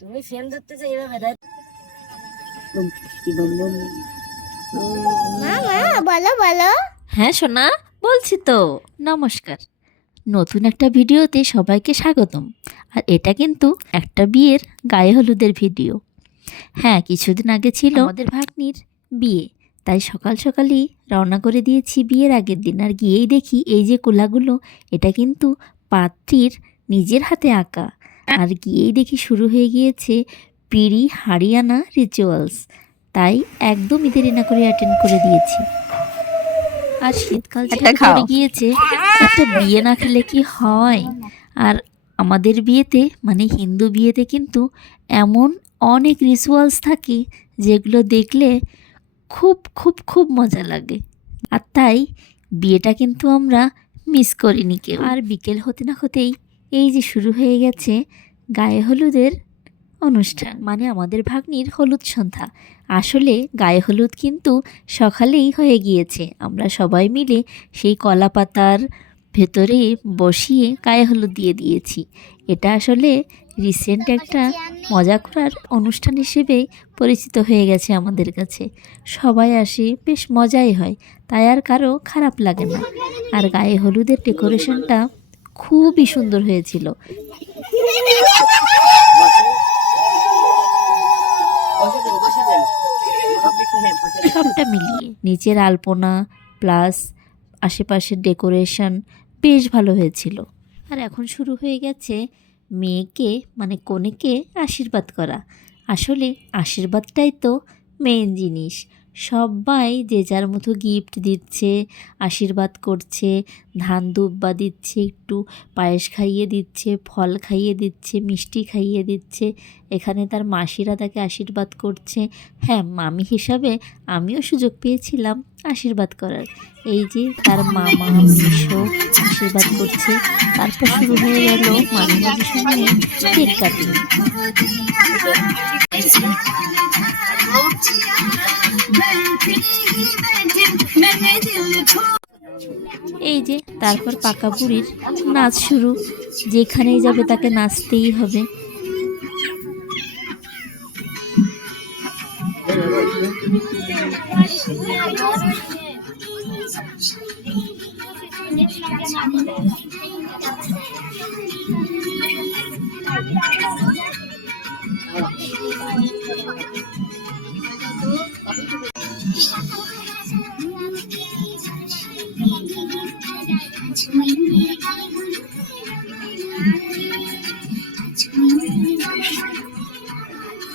তুমি ফ্রেম ধরতে চাই এভাবে মা বলো বলো। হ্যাঁ সোনা বলছি তো। নমস্কার। নতুন একটা ভিডিওতে সবাইকে স্বাগতম। আর এটা কিন্তু একটা বিয়ের গায়ে হলুদের ভিডিও। হ্যাঁ কিছুদিন আগে ছিল আমাদের ভাগ্নির বিয়ে। তাই সকাল সকালই রওনা করে দিয়েছি বিয়ের আগের দিন। আর গিয়েই দেখি এই যে কোলাগুলো, এটা কিন্তু পাত্রীর নিজের হাতে আঁকা। আর গিয়েই দেখি শুরু হয়ে গিয়েছে পিড়ি হারিয়ানা রিচুয়ালস তাই একদমই দেরি না করে অ্যাটেন্ড করে দিয়েছি। আর শীতকাল পড়ে গিয়েছে একটা বিয়ে না খেলে কি হয়? আর আমাদের বিয়েতে মানে হিন্দু বিয়েতে কিন্তু এমন অনেক রিচুয়ালস থাকে যেগুলো দেখলে খুব খুব খুব মজা লাগে। আর তাই বিয়েটা কিন্তু আমরা মিস করিনি কেউ। আর বিকেল হতে না হতেই এই যে শুরু হয়ে গেছে গায়ে হলুদের অনুষ্ঠান মানে আমাদের ভাগ্নির হলুদ সন্ধ্যা। আসলে গায়ে হলুদ কিন্তু সকালেই হয়ে গিয়েছে। আমরা সবাই মিলে সেই কলা পাতার ভেতরে বসিয়ে গায়ে হলুদ দিয়ে দিয়েছি। এটা আসলে রিসেন্ট একটা মজা করার অনুষ্ঠান হিসেবে পরিচিত হয়ে গেছে আমাদের কাছে। সবাই আসে, বেশ মজাই হয়, তাই আর কারও খারাপ লাগে না। আর গায়ে হলুদের ডেকোরেশনটা খুবই সুন্দর হয়েছিল। সবটা মিলিয়ে নিচের আলপনা প্লাস আশেপাশের ডেকোরেশন বেশ ভালো হয়েছিল। আর এখন শুরু হয়ে গেছে মেয়েকে মানে কনেকে আশীর্বাদ করা। আসলে আশীর্বাদটাই তো মেইন জিনিস। সবাই যে যার মতো গিফট দিচ্ছে, আশীর্বাদ করছে, ধান দুব্বা দিচ্ছে, একটু পায়েস খাইয়ে দিচ্ছে, ফল খাইয়ে দিচ্ছে, মিষ্টি খাইয়ে দিচ্ছে, এখানে তার মাসিরা তাকে আশীর্বাদ করছে। হ্যাঁ মামি হিসাবে আমিও সুযোগ পেয়েছিলাম আশীর্বাদ করার। এই যে তার মামা, মিশো আশীর্বাদ করছে, তারপর শুরু হয়ে গেল মামি মাঝে সময়ে কেক কাটিং এই যে তারপর পাকা বুড়ির নাচ শুরু যেখানেই যাবে তাকে নাচতেই হবে।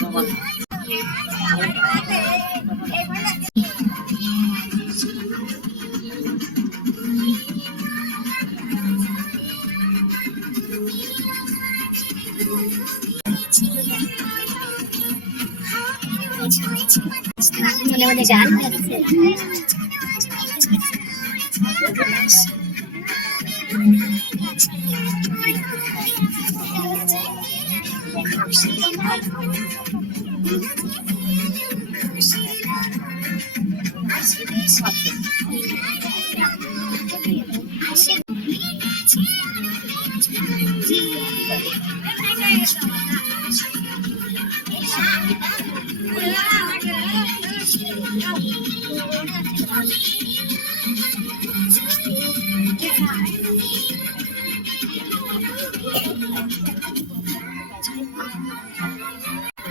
মনে মনে গান গাচ্ছে I see you.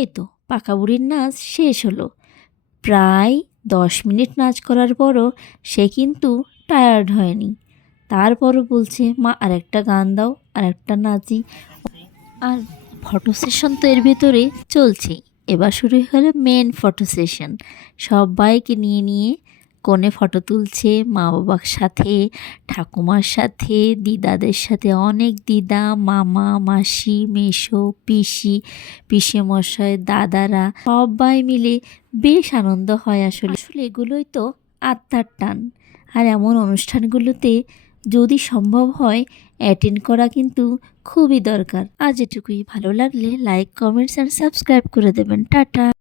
এই তো, পাকা বুড়ির নাচ শেষ হলো। প্রায় দশ মিনিট নাচ করার পরও সে কিন্তু টায়ার্ড হয়নি। তারপরও বলছে, মা, আরেকটা গান দাও, আরেকটা নাচি। আর ফটো সেশন তো এর ভেতরে চলছেই। এবার শুরু হলো মেন ফটো সেশন সবাইকে নিয়ে নিয়ে কোণে ফটো তুলছে মা বাবার সাথে, ঠাকুমার সাথে, দিদাদের সাথে অনেক দিদা, মামা, মাসি, মেসো, পিসি, পিসেমশাই, দাদারা সবাই মিলে বেশ আনন্দ হয় আসলে। আসলে এগুলোই তো আত্মার টান। আর এমন অনুষ্ঠানগুলোতে যদি সম্ভব হয় অ্যাটেন্ড করা কিন্তু খুবই দরকার। আজ এটুকুই। ভালো লাগলে লাইক কমেন্টস অ্যান্ড সাবস্ক্রাইব করে দেবেন। টাটা।